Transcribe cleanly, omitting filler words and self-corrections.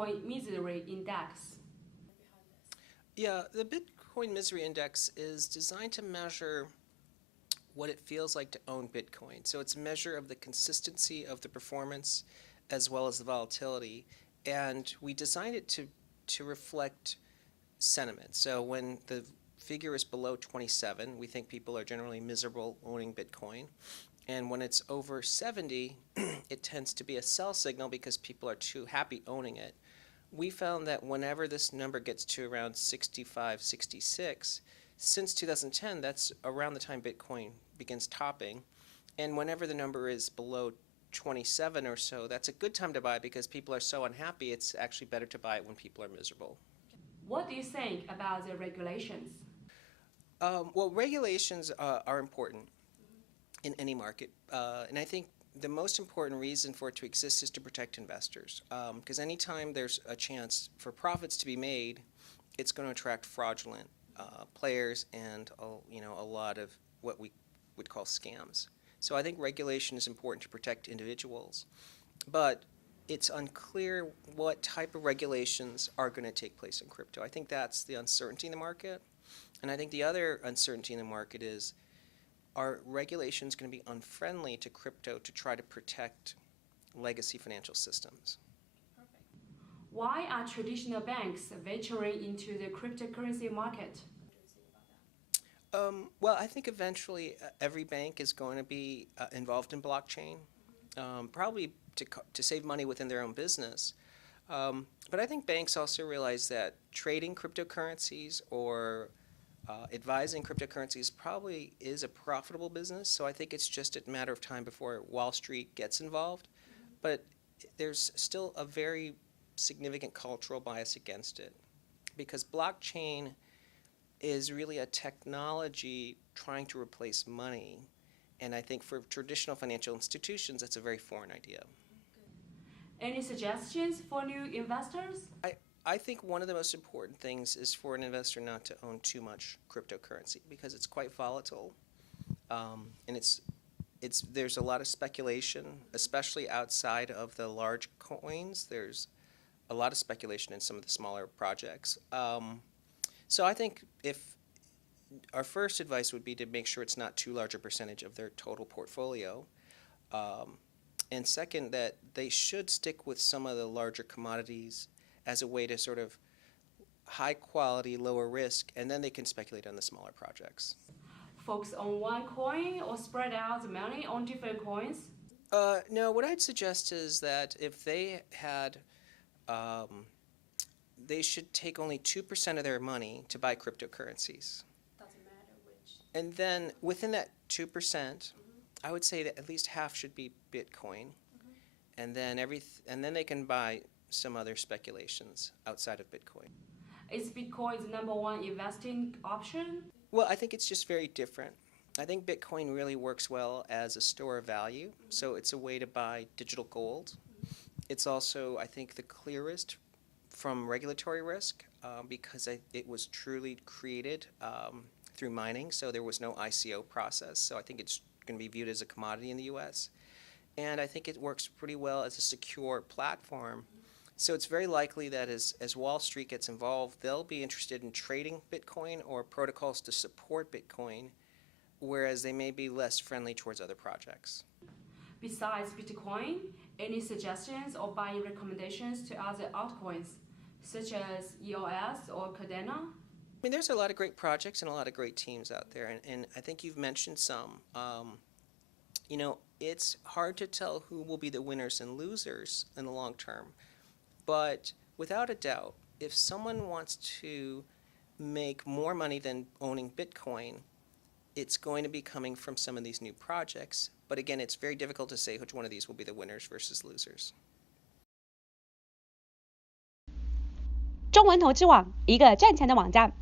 Bitcoin Misery Index? Yeah, the Bitcoin Misery Index is designed to measure what it feels like to own Bitcoin. So it's a measure of the consistency of the performance as well as the volatility. And we designed it to reflect sentiment. So when the figure is below 27, we think people are generally miserable owning Bitcoin. And when it's over 70, it tends to be a sell signal because people are too happy owning it. We found that whenever this number gets to around 65, 66, since 2010, that's around the time Bitcoin begins topping. And whenever the number is below 27 or so, that's a good time to buy because people are so unhappy, it's actually better to buy it when people are miserable. What do you think about the regulations? Well, regulations are important in any market. And I think the most important reason for it to exist is to protect investors. Because anytime there's a chance for profits to be made, it's going to attract fraudulent players and a lot of what we would call scams. So I think regulation is important to protect individuals. But it's unclear what type of regulations are going to take place in crypto. I think that's the uncertainty in the market. And I think the other uncertainty in the market is, are regulations going to be unfriendly to crypto to try to protect legacy financial systems? Perfect. Why are traditional banks venturing into the cryptocurrency market? Well, I think eventually every bank is going to be involved in blockchain, probably to save money within their own business. But I think banks also realize that trading cryptocurrencies or advising cryptocurrencies probably is a profitable business. So I think it's just a matter of time before Wall Street gets involved. But there's still a very significant cultural bias against it because blockchain is really a technology trying to replace money. And I think for traditional financial institutions, that's a very foreign idea. Any suggestions for new investors? I think one of the most important things is for an investor not to own too much cryptocurrency because it's quite volatile, and there's a lot of speculation, especially outside of the large coins. There's a lot of speculation in some of the smaller projects. So I think if our first advice would be to make sure it's not too large a percentage of their total portfolio. And second, that they should stick with some of the larger commodities as a way to sort of high quality, lower risk, and then they can speculate on the smaller projects. Focus on one coin or spread out the money on different coins? No, what I'd suggest is that if they had, they should take only 2% of their money to buy cryptocurrencies. Doesn't matter which. And then within that 2%, I would say that at least half should be Bitcoin, and then they can buy some other speculations outside of Bitcoin. Is Bitcoin the number one investing option? Well, I think it's just very different. I think Bitcoin really works well as a store of value, so it's a way to buy digital gold. It's also, I think, the clearest from regulatory risk because it was truly created through mining, so there was no ICO process, so I think it's going to be viewed as a commodity in the US. And I think it works pretty well as a secure platform. So it's very likely that as Wall Street gets involved, they'll be interested in trading Bitcoin or protocols to support Bitcoin, whereas they may be less friendly towards other projects. Besides Bitcoin, any suggestions or buying recommendations to other altcoins, such as EOS or Cardano? I mean, there's a lot of great projects and a lot of great teams out there, and I think you've mentioned some. It's hard to tell who will be the winners and losers in the long term. But without a doubt, if someone wants to make more money than owning Bitcoin, it's going to be coming from some of these new projects. But again, it's very difficult to say which one of these will be the winners versus losers. 中文投资网，一个赚钱的网站。